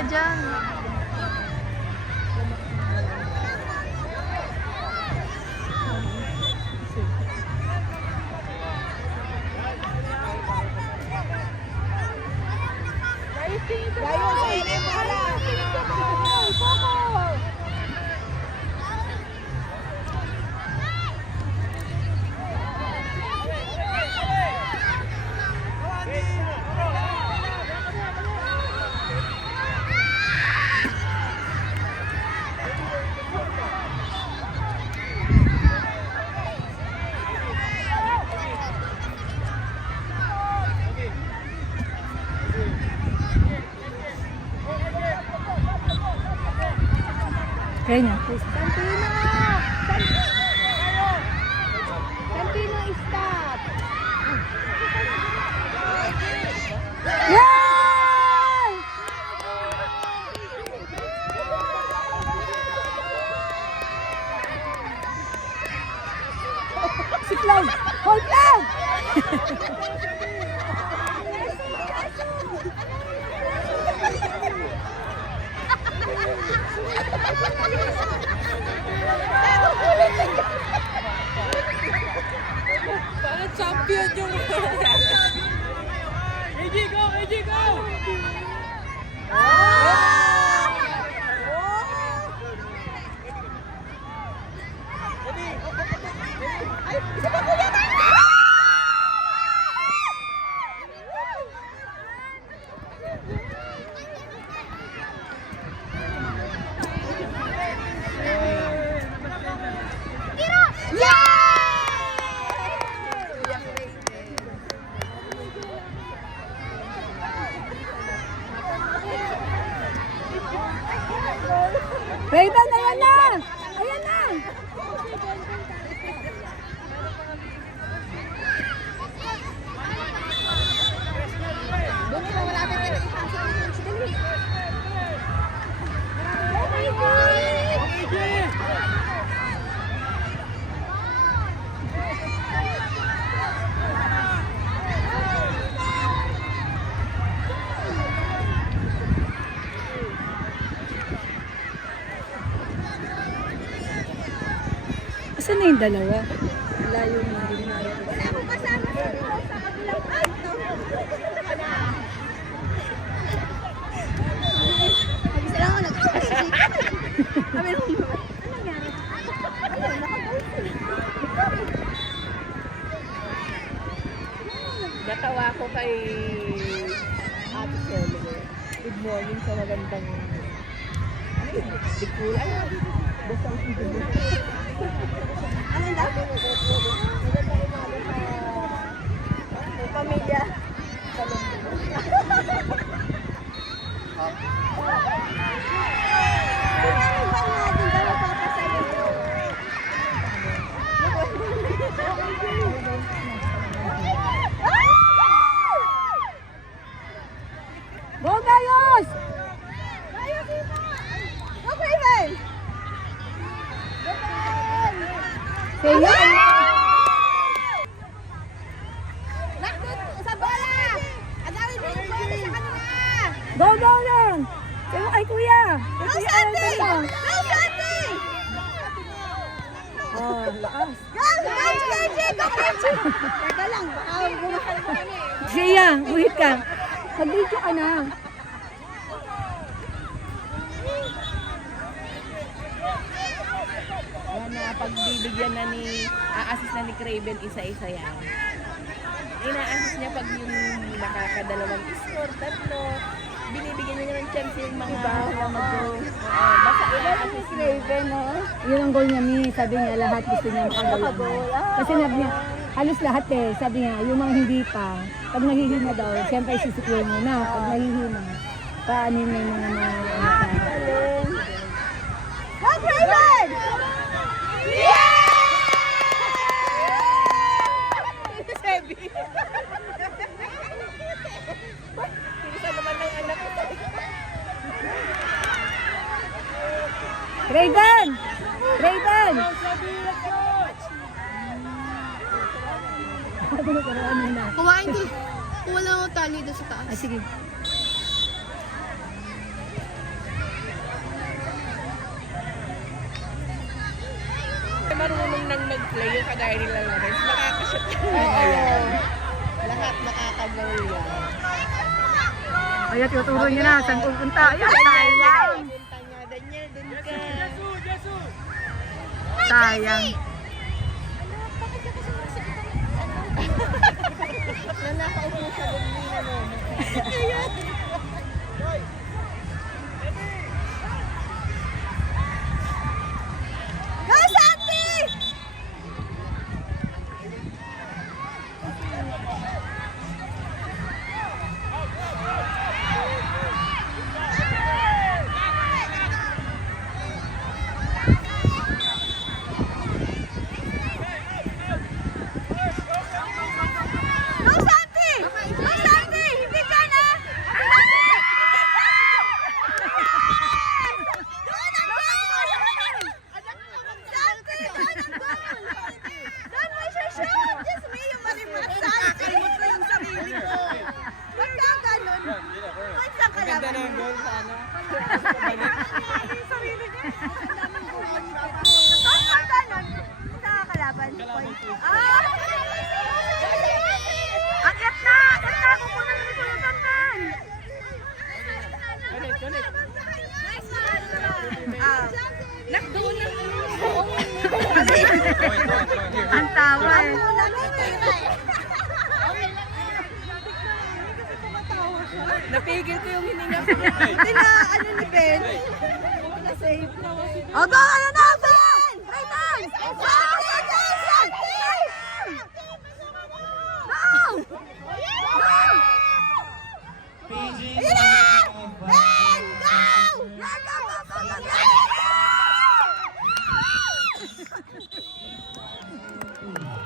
ka dyan. Kaya na. Santino, stop! Yay! Si Cloud! Hold Cloud! Parang champion yung AJ, go! AJ, go! Raven, ayan na! Ayan na! Doon ka malapit na isang dali. Asan na yung dalawa? Layo na rin. Natawa ko kay Ate Selene. Good morning sa magandang dikul. Basta ang siguro. Ano na? Pamilya. Go, Gayos! Go, Raven! Kaya! Sa bola! Ang dami mo yung bola sa kanila! Go, go lang! Kaya kay kuya! Kay Go, kuya Santi! Alvin lang. Go, Santi! Oh, lakas. Go, KJ! Go, KJ! Teka lang, baka bumahal ko kami. Siya, buhit ka. Mag-video ka na. Yan na, pagbibigyan na a-assist na ni Craven isa-isa yan. Ina-assist niya pag yung nakakadalawang score, tatlo, binibigyan niya ng chance yung mga mag-go. Basta i-assist ni Craven, no? Yun ang goal niya, Mi. Sabi niya, lahat gusto niya makagol. Kasi sabi niya, halos lahat eh. Sabi niya, yung mga hindi pa, pag nahihina daw, siyempre isisikuin mo na. Pag nahihina, paanin na yung mga Go, Craven! Yeah! Sebi. Isa naman ng anak ko. Raven! Raven! Kumain ko. Kuha lang ako tali doon sa taas. Ah, sige. marunong nang mag-play yung kagaya nila Lawrence, makakashoot yan. Lahat makakagaw yan. Ayan, tuturo niya na. Saan pupunta? Ayan, sayang. Punta niya, Daniel, dun ka. Sayang. Nakaupo siya dun ni ano. Go, Santi! Go, Santi! Go, Santi! Hindi ka na! Doon ang goal! Santi! Doon ang goal! Doon mo siya shoot! Diyos me, yung maripat sa akin. Kalimut ko yung sarili ko. Pagka ganun, point lang ka lang. Ganda ng goal sa ano? Yung sarili niya. Ang daming goal. Tapos pag ganun, sa kalaban. Ah! Akyat na! Akyat na! Kukunan mo ko yung tantan! Ah. Nakdoon na. Ang tawa eh. Napigil ko yung hininga ko. Hindi na, ano ni Ben? Na-save. O, go! Ano na? Ben! Rayman! Go! Go! PG. Ayun na! Ben! Go! Go!